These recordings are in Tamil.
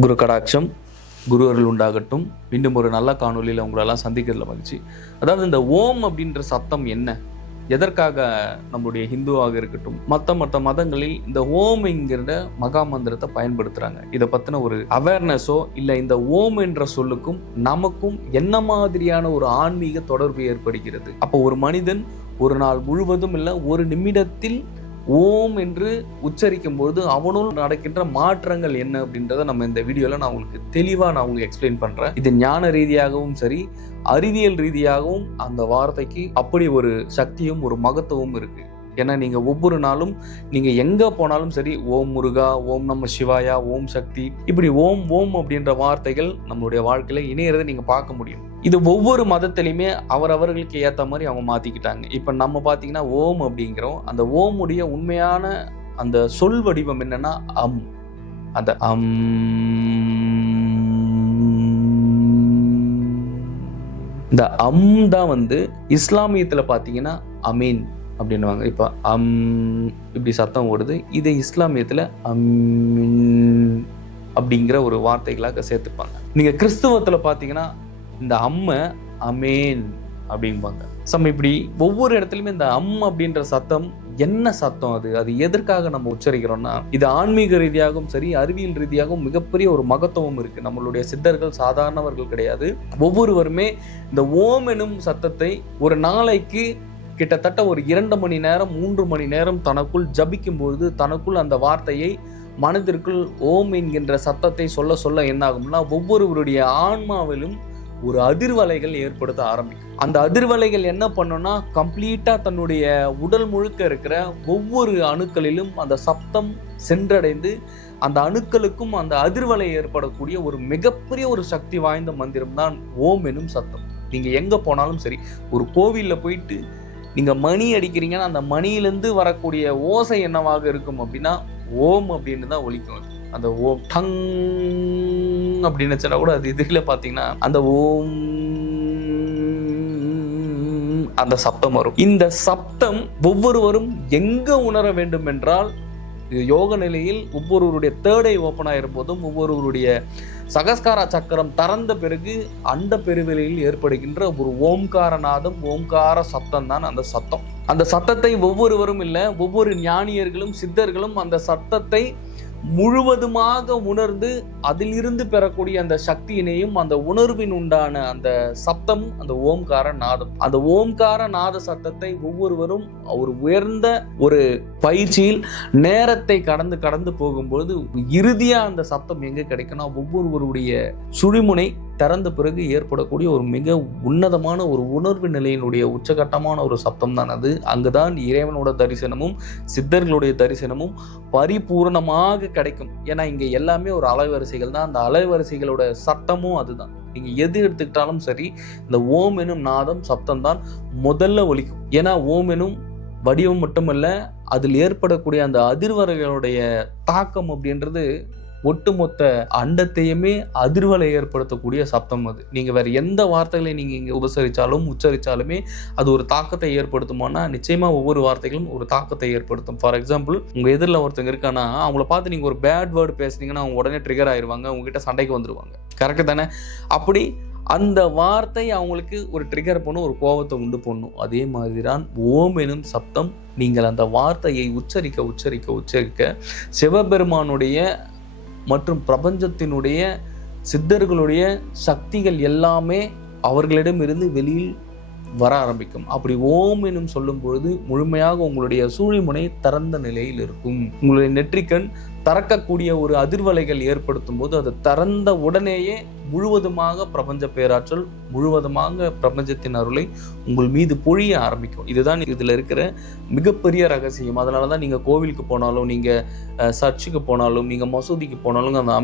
குரு கடாட்சம், குரு அருள் உண்டாகட்டும். மீண்டும் ஒரு நல்ல காணொலியில் உங்களெல்லாம் சந்திக்கிறதுல மகிழ்ச்சி. அதாவது இந்த ஓம் அப்படின்ற சத்தம் என்ன, எதற்காக நம்மளுடைய ஹிந்துவாக இருக்கட்டும் மற்ற மதங்களில் இந்த ஓம் என்கிற மகா மந்திரத்தை பயன்படுத்துகிறாங்க. இதை பற்றின ஒரு அவேர்னஸோ இல்லை இந்த ஓம் என்ற சொல்லுக்கும் நமக்கும் என்ன மாதிரியான ஒரு ஆன்மீக தொடர்பு ஏற்படுகிறது? அப்போ ஒரு மனிதன் ஒரு நாள் முழுவதும் இல்லை ஒரு நிமிடத்தில் ஓம் என்று உச்சரிக்கும் பொழுது அவனுள் நடக்கின்ற மாற்றங்கள் என்ன அப்படின்றத நம்ம இந்த வீடியோவில் நான் உங்களுக்கு தெளிவாக உங்களுக்கு எக்ஸ்பிளைன் பண்ணுறேன். இது ஞான ரீதியாகவும் சரி, அறிவியல் ரீதியாகவும் அந்த வார்த்தைக்கு அப்படி ஒரு சக்தியும் ஒரு மகத்துவமும் இருக்குது. ஏன்னா நீங்கள் ஒவ்வொரு நாளும் நீங்கள் எங்கே போனாலும் சரி, ஓம் முருகா, ஓம் நம சிவாயா, ஓம் சக்தி, இப்படி ஓம் ஓம் அப்படின்ற வார்த்தைகள் நம்மளுடைய வாழ்க்கையில் இணையறதை நீங்கள் பார்க்க முடியும். இது ஒவ்வொரு மதத்திலையுமே அவரவர்களுக்கு ஏற்ற மாதிரி அவங்க மாற்றிக்கிட்டாங்க. இப்போ நம்ம பார்த்தீங்கன்னா ஓம் அப்படிங்கிறோம். அந்த ஓமுடைய உண்மையான அந்த சொல் வடிவம் என்னன்னா அம். அந்த இந்த அம் தான் இஸ்லாமியத்தில் பார்த்தீங்கன்னா அமீன் அப்படின்வாங்க. இப்போ இப்படி சத்தம் ஓடுது. இதை இஸ்லாமியத்தில் அப்படிங்கிற ஒரு வார்த்தைகளாக சேர்த்துப்பாங்க. நீங்கள் கிறிஸ்துவத்தில் பார்த்தீங்கன்னா இந்த அமேன் அப்படிம்பாங்க. இப்படி ஒவ்வொரு இடத்துலையுமே இந்த அப்படின்ற சத்தம் என்ன சத்தம், அது எதற்காக நம்ம உச்சரிக்கிறோம்னா, இது ஆன்மீக ரீதியாகவும் சரி, அறிவியல் ரீதியாகவும் மிகப்பெரிய ஒரு மகத்துவம் இருக்கு. நம்மளுடைய சித்தர்கள் சாதாரணவர்கள் கிடையாது. ஒவ்வொருவருமே இந்த ஓம் எனும் சத்தத்தை ஒரு நாளைக்கு கிட்டத்தட்ட ஒரு 2 மணி நேரம் 3 மணி நேரம் தனக்குள் ஜபிக்கும் பொழுது தனக்குள் அந்த வார்த்தையை மனதிற்குள் ஓம் என்கின்ற சத்தத்தை சொல்ல சொல்ல என்ன ஆகும்னா, ஒவ்வொருவருடைய ஆன்மாவிலும் ஒரு அதிர்வலைகள் ஏற்படுத்த ஆரம்பிக்கும். அந்த அதிர்வலைகள் என்ன பண்ணும்னா, கம்ப்ளீட்டா தன்னுடைய உடல் முழுக்க இருக்கிற ஒவ்வொரு அணுக்களிலும் அந்த சப்தம் சென்றடைந்து அந்த அணுக்களுக்கும் அந்த அதிர்வலை ஏற்படக்கூடிய ஒரு மிகப்பெரிய ஒரு சக்தி வாய்ந்த மந்திரம் தான் ஓம் எனும் சத்தம். நீங்க எங்க போனாலும் சரி, ஒரு கோவில்ல போயிட்டு நீங்க மணி அடிக்கிறீங்கன்னா அந்த மணியிலிருந்து வரக்கூடிய ஓசை என்னவாக இருக்கும் அப்படின்னா ஓம் அப்படின்னு தான் ஒலிக்கும். அந்த ஓம் டங் அப்படின்னு சொன்னா கூட அது இதுல பாத்தீங்கன்னா அந்த ஓம் அந்த சப்தம் வரும். இந்த சப்தம் ஒவ்வொருவரும் எங்க உணர வேண்டும் என்றால், யோக நிலையில் ஒவ்வொருவருடைய தேர்ட் ஐ ஓப்பன் ஆகிரும் போதும், ஒவ்வொருவருடைய சகஸ்கார சக்கரம் திறந்த பிறகு அண்ட பெருவெளியில் ஏற்படுகின்ற ஒரு ஓம்காரநாதம், ஓம்கார சத்தம் தான் அந்த சத்தம். அந்த சத்தத்தை ஒவ்வொருவரும் இல்லை, ஒவ்வொரு ஞானியர்களும் சித்தர்களும் அந்த சத்தத்தை முழுவதுமாக உணர்ந்து அதிலிருந்து பெறக்கூடிய அந்த சக்தியினையும் அந்த உணர்வின் உண்டான அந்த சப்தம் அந்த ஓம்கார நாதம். அந்த ஓம்கார நாத சத்தத்தை ஒவ்வொருவரும் ஒரு உயர்ந்த ஒரு பயிற்சியில் நேரத்தை கடந்து போகும்போது இறுதியா அந்த சப்தம் எங்க கிடைக்கும்னா, ஒவ்வொருவருடைய சுழிமுனை திறந்த பிறகு ஏற்படக்கூடிய ஒரு மிக உன்னதமான ஒரு உணர்வு நிலையினுடைய உச்சகட்டமான ஒரு சப்தம் தான் அது. அங்குதான் இறைவனோட தரிசனமும் சித்தர்களுடைய தரிசனமும் பரிபூர்ணமாக கிடைக்கும். ஏன்னா இங்க எல்லாமே ஒரு அலைவரிசைகள் தான். அந்த அலைவரிசைகளோட சட்டமும் அதுதான். நீங்க எது எடுத்துக்கிட்டாலும் சரி, இந்த ஓம் எனும் நாதம் சப்தம் தான் முதல்ல ஒலிக்கும். ஏன்னா ஓம் எனும் வடிவம் மட்டுமல்ல, அதில் ஏற்படக்கூடிய அந்த அதிர்வலைகளுடைய தாக்கம் அப்படின்றது ஒட்டுமொத்த அண்டத்தையுமே அதிர்வலை ஏற்படுத்தக்கூடிய சப்தம் அது. நீங்க வேற எந்த வார்த்தைகளை நீங்க இங்க உச்சரிச்சாலுமே அது ஒரு தாக்கத்தை ஏற்படுத்துமானா, நிச்சயமா ஒவ்வொரு வார்த்தைகளும் ஒரு தாக்கத்தை ஏற்படுத்தும். ஃபார் எக்ஸாம்பிள், உங்க எதிரில் ஒருத்தங்க இருக்கானா, அவங்கள பார்த்து நீங்க ஒரு பேட் வேர்டு பேசுனீங்கன்னா அவங்க உடனே ட்ரிகர் ஆயிடுவாங்க, உங்ககிட்ட சண்டைக்கு வந்துருவாங்க. கரெக்டு தானே? அப்படி அந்த வார்த்தை அவங்களுக்கு ஒரு ட்ரிகர் பண்ணும், ஒரு கோபத்தை உண்டு பண்ணும். அதே மாதிரிதான் ஓம் எனும் சப்தம். நீங்கள் அந்த வார்த்தையை உச்சரிக்க சிவபெருமானுடைய மற்றும் பிரபஞ்சத்தினுடைய சித்தர்களுடைய சக்திகள் எல்லாமே அவர்களிடமிருந்து வெளியில் வர ஆரம்பிக்கும். அப்படி ஓம் எனும் சொல்லும் பொழுது முழுமையாக உங்களுடைய சூழிமுனை திறந்த நிலையில் இருக்கும். உங்களுடைய நெற்றிக்கண் திறக்கக்கூடிய ஒரு அதிர்வலைகள் ஏற்படுத்தும் போது அது திறந்த உடனேயே முழுவதுமாக பிரபஞ்ச பேராற்றல், முழுவதுமாக பிரபஞ்சத்தின் அருளை உங்கள் மீது பொழிய ஆரம்பிக்கும். இதுதான் இதில் இருக்கிற மிகப்பெரிய ரகசியம். அதனால தான் நீங்கள் கோவிலுக்கு போனாலும், நீங்கள் சர்ச்சுக்கு போனாலும், நீங்கள் மசூதிக்கு போனாலும் அந்த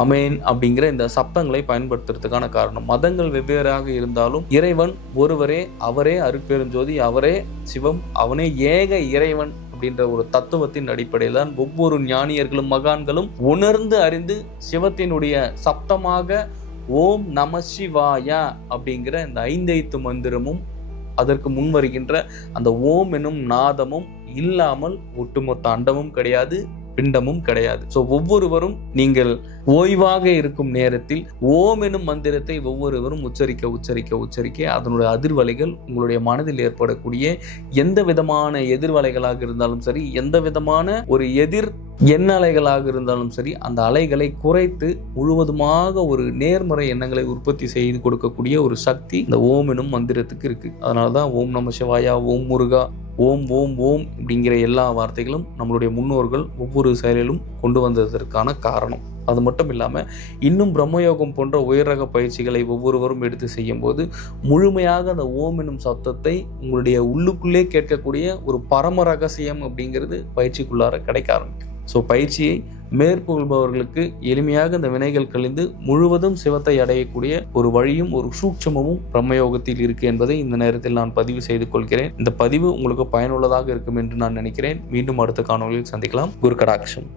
அமேன் அப்படிங்கிற இந்த சப்தங்களை பயன்படுத்துறதுக்கான காரணம். மதங்கள் வெவ்வேறாக இருந்தாலும் இறைவன் ஒருவரே, அவரே அருட்பெருஞ்சோதி, அவரே சிவம், அவனே ஏக இறைவன் அப்படின்ற ஒரு தத்துவத்தின் அடிப்படையில் தான் ஒவ்வொரு ஞானியர்களும் மகான்களும் உணர்ந்து அறிந்து சிவத்தினுடைய சப்தமாக ஓம் நம சிவாயா அப்படிங்கிற இந்த 5 மந்திரமும் அதற்கு முன் வருகின்ற அந்த ஓம் எனும் நாதமும் இல்லாமல் ஒட்டுமொத்த அண்டமும் கிடையாது, பிண்டமும் கிடையாது. ஸோ ஒவ்வொருவரும் நீங்கள் ஓய்வாக இருக்கும் நேரத்தில் ஓம் எனும் மந்திரத்தை ஒவ்வொருவரும் உச்சரிக்க அதனுடைய அதிர்வலைகள் உங்களுடைய மனதில் ஏற்படக்கூடிய எந்த விதமான எதிர்வலைகளாக இருந்தாலும் சரி, எந்த விதமான ஒரு எதிர் எண்ணலைகளாக இருந்தாலும் சரி, அந்த அலைகளை குறைத்து முழுவதுமாக ஒரு நேர்மறை எண்ணங்களை உற்பத்தி செய்து கொடுக்கக்கூடிய ஒரு சக்தி இந்த ஓம் எனும் மந்திரத்துக்கு இருக்கு. அதனாலதான் ஓம் நம சிவாயா, ஓம் முருகா, ஓம் ஓம் ஓம் அப்படிங்கிற எல்லா வார்த்தைகளும் நம்மளுடைய முன்னோர்கள் ஒவ்வொரு செயலிலும் கொண்டு வந்ததற்கான காரணம். அது மட்டும் இல்லாமல் இன்னும் பிரம்மயோகம் போன்ற உயர் ரக பயிற்சிகளை ஒவ்வொருவரும் எடுத்து செய்யும் போது முழுமையாக அந்த ஓம் எனும் சப்தத்தை உங்களுடைய உள்ளுக்குள்ளே கேட்கக்கூடிய ஒரு பரம ரகசியம் அப்படிங்கிறது பயிற்சிக்குள்ளார கிடைக்க ஆரம்பிக்கும். ஸோ பயிற்சியை மேற்கொள்பவர்களுக்கு எளிமையாக இந்த வினைகள் கழிந்து முழுவதும் சிவத்தை அடையக்கூடிய ஒரு வழியும் ஒரு சூட்சமும் பிரம்மயோகத்தில் இருக்கு என்பதை இந்த நேரத்தில் நான் பதிவு செய்து கொள்கிறேன். இந்த பதிவு உங்களுக்கு பயனுள்ளதாக இருக்கும் என்று நான் நினைக்கிறேன். மீண்டும் அடுத்த காணொளியில் சந்திக்கலாம். குரு கடாட்சம்.